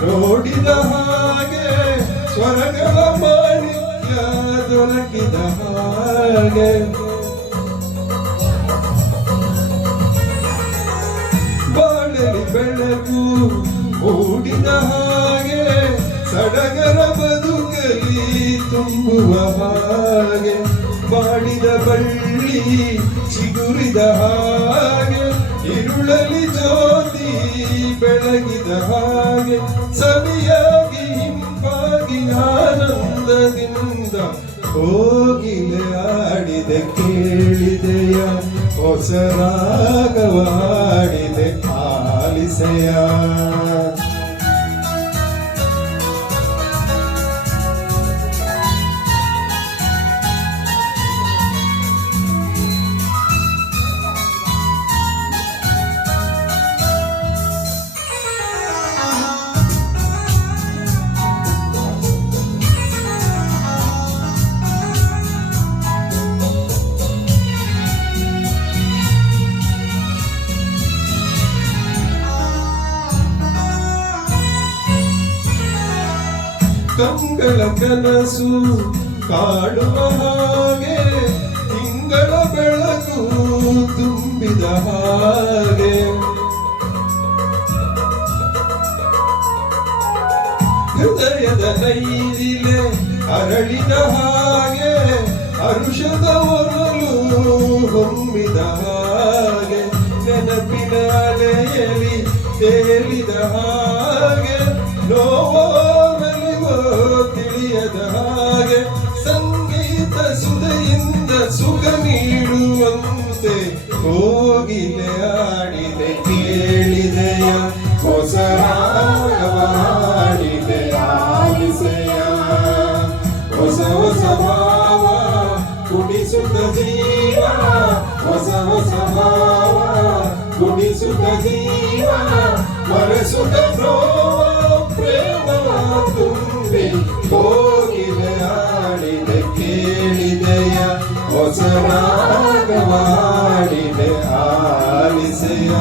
ನೋಡಿದ ಹಾಗೆ ಸ್ವರಗಳ ಮಾಣಿಕ್ಯ ದೊರಕಿದ ಹಾಗೆ ಬಾಳಲಿ ಬೆಳಕು ಮೂಡಿದ ಹಾಗೆ ಸಡಗರ ಬದುಕಲಿ ತುಂಬುವ ಹಾಗೆ ಬಾಡಿದ ಬಳ್ಳಿ ಚಿಗುರಿದ ಹಾಗೆ ഇരുളಲಿ ಜ್ಯೋತಿ ಬೆಳಗಿದ ಹಾಗೆ ಸವಿಯಾಗಿ ಹಿಂಪಾಗಿ ಆನಂದದಿಂದ ಹೋಗಿಲೆ ಆಡಿದೆ ಕೇಳಿದೆಯ ಹೊಸ ರಾಗವ ಹಾಡಿದೆ ಆಲಿಸೆಯ ಕಂಗಳ ಕನಸು ಕಾಡುವ ಹಾಗೆ ತಿಂಗಳ ಬೆಳಕು ತುಂಬಿದ ಹಾಗೆ ಹೃದಯದ ನೈದಿಲೆ ಅರಳಿದ ಹಾಗೆ ಹರುಷದ ಒರಲು ಹೊಮ್ಮಿದ ಹಾಗೆ ನೆನಪಿನ ಅಲೆಯಲಿ ತೇಲಿದ ಹಾಗೆ ನೋವೋ ತಿಳಿಯದ ಹಾಗೆ ಸಂಗೀತ ಸುಧೆಯಿಂದ ಸುಖ ನೀಡುವಂತೆ ಹೋಗಿಲೆ ಆಡಿದೆ ಕೇಳಿದೆಯ ಹೊಸ ರಾಗವ ಹಾಡಿದೆ ಆಲಿಸೆಯ ಹೊಸ ಹೊಸ ಭಾವ ಕುಡಿಸುತ್ತ ಜೀವ ಹೊಸ ಹೊಸ ಭಾವ ಕುಡಿಸುತ್ತ ಜೀವ ಮರೆಸುತ್ತ ಪ್ರೇಮ ತುಂಬಿ ಹೋಗಿಲೆ ಆಡಿದೆ ಕೇಳಿದೆಯ ಹೊಸ ರಾಗವಾಡಿದೆ ಆಲಿಸೆಯ